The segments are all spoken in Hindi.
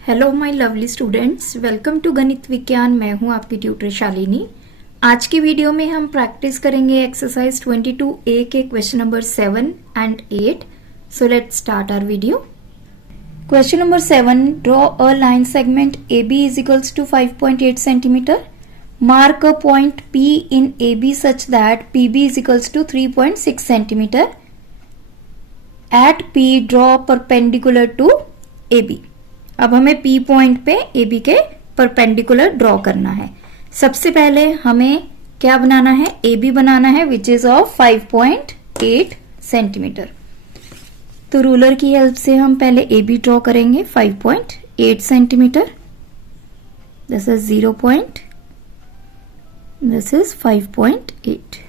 Hello my lovely students, welcome to Ganit Vigyan. मैं हूं आपकी ट्यूटर शालिनी। आज की वीडियो में हम प्रैक्टिस करेंगे एक्सरसाइज 22A के question number 7 and 8। So let's start our video. Question number 7, draw a line segment AB is equals to 5.8 centimetre. Mark a point P in AB such that PB is equals to 3.6 centimetre. At P draw perpendicular to AB। अब हमें P पॉइंट पे AB के परपेंडिकुलर ड्रॉ करना है। सबसे पहले हमें क्या बनाना है, AB बनाना है विच इज ऑफ 5.8 सेंटीमीटर। तो रूलर की हेल्प से हम पहले AB ड्रॉ करेंगे 5.8 centimetre. This is 0 point, this is 5.8।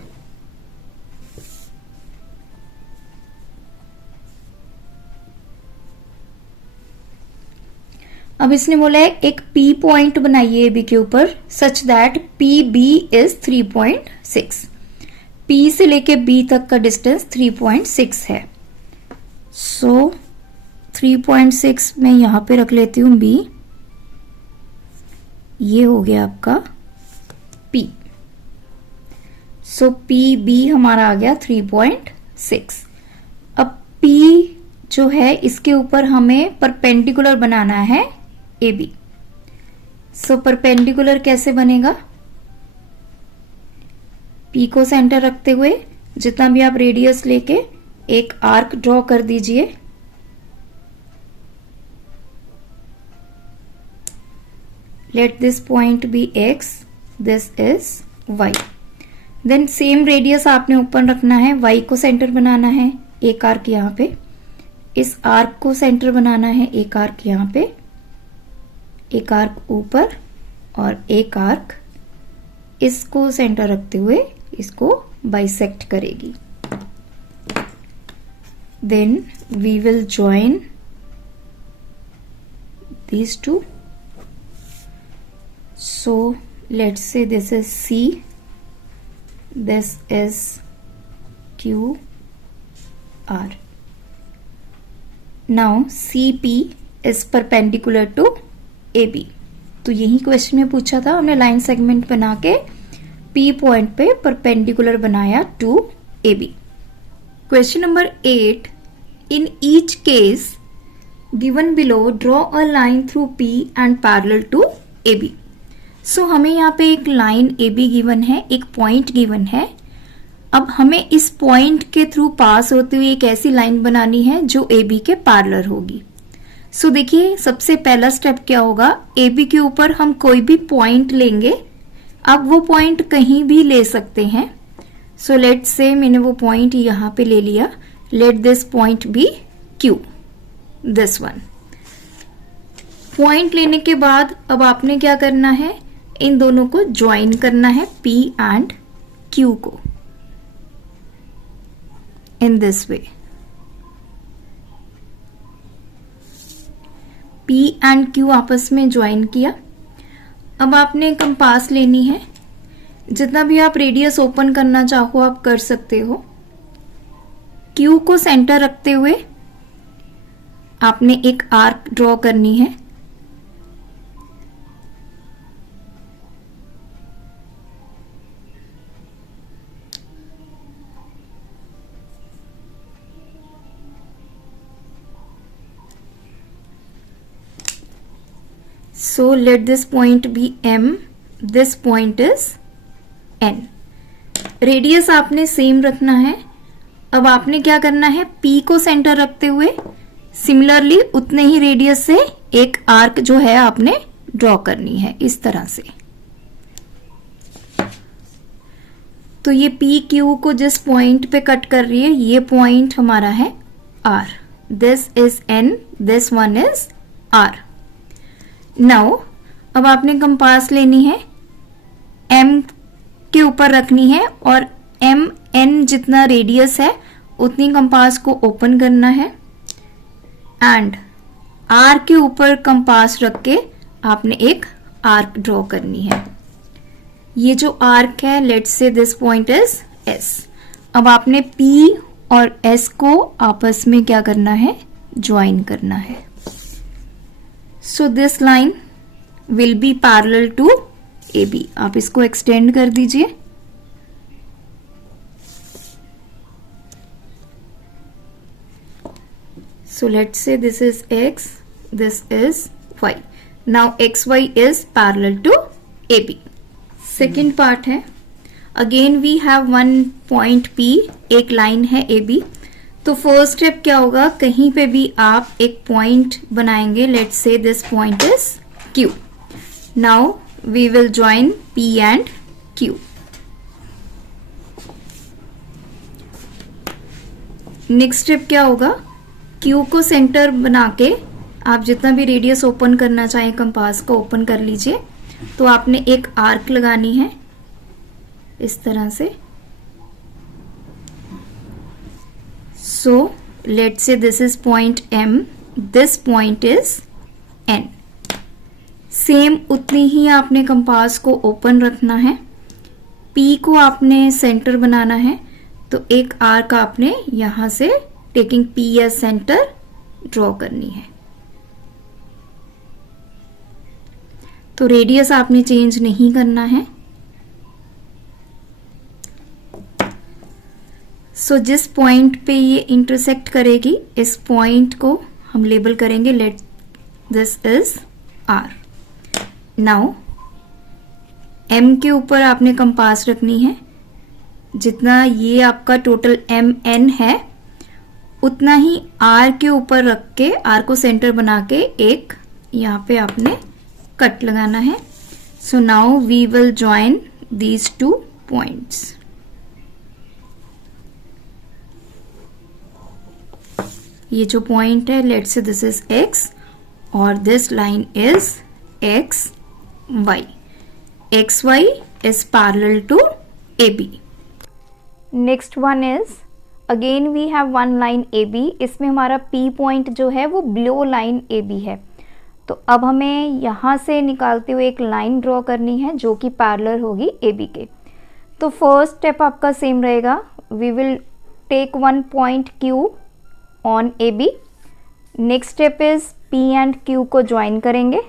अब इसने बोला है एक P पॉइंट बनाइए AB के ऊपर सच दैट PB इज 3.6। P से लेके B तक का डिस्टेंस 3.6 है। सो 3.6 मैं यहां पे रख लेती हूं B। ये हो गया आपका P। सो PB हमारा आ गया 3.6। अब P जो है इसके ऊपर हमें परपेंडिकुलर बनाना है AB। सो परपेंडिकुलर कैसे बनेगा, P को सेंटर रखते हुए जितना भी आप रेडियस लेके एक आर्क ड्रॉ कर दीजिए। Let this point be X, this is Y। Then same radius आपने ओपन रखना है, Y को सेंटर बनाना है, एक आर्क यहाँ पे। इस आर्क को सेंटर बनाना है, एक आर्क यहाँ पे, एक आर्क ऊपर और एक आर्क इसको सेंटर रखते हुए इसको बाइसेक्ट करेगी। Then we will join these two. So let's say this is C, this is Q R. Now CP is perpendicular to AB। तो यही क्वेश्चन में पूछा था, हमने लाइन सेगमेंट बना के P पॉइंट पे परपेंडिकुलर बनाया to AB। Question number 8, in each case given below draw a line through P and parallel to AB। So हमें यहाँ पे एक लाइन AB गिवन है, एक पॉइंट गिवन है। अब हमें इस पॉइंट के थ्रू पास होते हुए एक ऐसी लाइन बनानी है जो AB के पैरेलल होगी। सो देखिए सबसे पहला स्टेप क्या होगा, AB के ऊपर हम कोई भी पॉइंट लेंगे। अब वो पॉइंट कहीं भी ले सकते हैं। सो लेट से मैंने वो पॉइंट यहाँ पे ले लिया। Let this point be Q, this one. Point लेने के बाद अब आपने क्या करना है, इन दोनों को ज्वाइन करना है, P एंड Q को, in this way. P and Q आपस में ज्वाइन किया। अब आपने कंपास लेनी है, जितना भी आप रेडियस ओपन करना चाहो आप कर सकते हो। Q को सेंटर रखते हुए आपने एक आर्क ड्रॉ करनी है। So let this point be M, this point is N। Radius आपने सेम रखना है। अब आपने क्या करना है, P को सेंटर रखते हुए सिमिलरली उतने ही रेडियस से एक आर्क जो है आपने ड्रॉ करनी है इस तरह से। तो ये PQ को जिस पॉइंट पे कट कर रही है ये पॉइंट हमारा है R। This is N, this one is R। Now अब आपने कंपास लेनी है, M के ऊपर रखनी है और MN जितना रेडियस है उतनी कंपास को ओपन करना है एंड R के ऊपर कंपास रख के आपने एक आर्क ड्रॉ करनी है। ये जो आर्क है, let's say this point is S। अब आपने P और S को आपस में क्या करना है, ज्वाइन करना है। So this line will be parallel to AB। आप इसको एक्सटेंड कर दीजिए। So let's say this is X, this is Y. Now XY is parallel to AB. Second part है, again we have one point P, एक लाइन है AB। तो फर्स्ट स्टेप क्या होगा, कहीं पे भी आप एक पॉइंट बनाएंगे। let's say this point is Q. Now we will join P and Q. Next step क्या होगा, Q को सेंटर बना के आप जितना भी रेडियस ओपन करना चाहें कंपास को ओपन कर लीजिए। तो आपने एक आर्क लगानी है इस तरह से। So let's say this is point M, this point is N। Same उतनी ही आपने कंपास को ओपन रखना है। P को आपने सेंटर बनाना है, तो एक आर्क आपने यहां से taking P as centre draw करनी है। तो रेडियस आपने चेंज नहीं करना है। सो जिस पॉइंट पे ये इंटरसेक्ट करेगी, इस पॉइंट को हम लेबल करेंगे, let this is R। Now M के ऊपर आपने कंपास रखनी है। जितना ये आपका टोटल MN है, उतना ही R के ऊपर रख के, R को सेंटर बना के एक यहाँ पे आपने कट लगाना है। So now we will join these two points. ये जो पॉइंट है, let's say this is X और this line is XY। XY is parallel to AB. Next one is again we have one line AB। इसमें हमारा P पॉइंट जो है वो बिलो लाइन AB है। तो अब हमें यहाँ से निकालते हुए एक लाइन ड्रॉ करनी है जो कि पैरेलल होगी AB के। तो फर्स्ट स्टेप आपका सेम रहेगा, we will take one point Q on AB। Next step is P and Q को ज्वाइन करेंगे।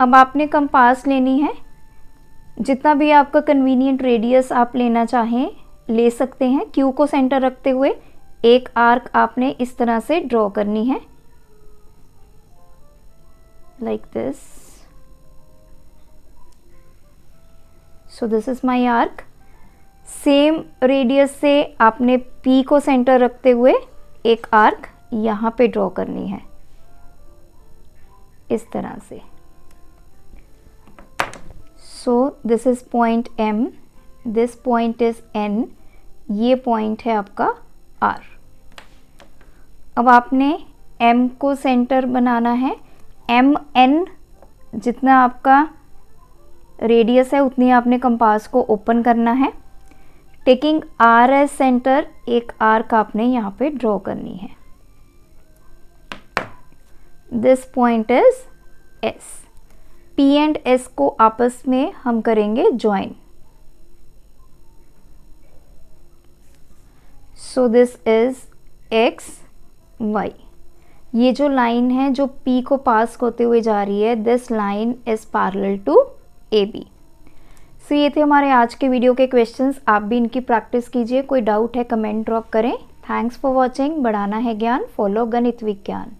अब आपने कंपास लेनी है, जितना भी आपका कन्वीनियंट रेडियस आप लेना चाहें ले सकते हैं। Q को सेंटर रखते हुए एक आर्क आपने इस तरह से ड्रॉ करनी है, like this. So this is my arc. Same radius से आपने P को सेंटर रखते हुए एक आर्क यहाँ पे ड्रॉ करनी है इस तरह से। So this is point M, this point is N, ये पॉइंट है आपका R। अब आपने M को सेंटर बनाना है। MN जितना आपका रेडियस है उतनी आपने कंपास को ओपन करना है। टेकिंग R एज सेंटर एक आर्क आपने यहाँ पे ड्रॉ करनी है। This point is S। P and S को आपस में हम करेंगे join. So this is XY। ये जो लाइन है जो P को पास होते हुए जा रही है, this line is parallel to AB। So ये थे हमारे आज के वीडियो के क्वेश्चंस। आप भी इनकी प्रैक्टिस कीजिए। कोई डाउट है कमेंट ड्रॉप करें। Thanks for watching. बढ़ाना है ज्ञान, फॉलो गणित विज्ञान।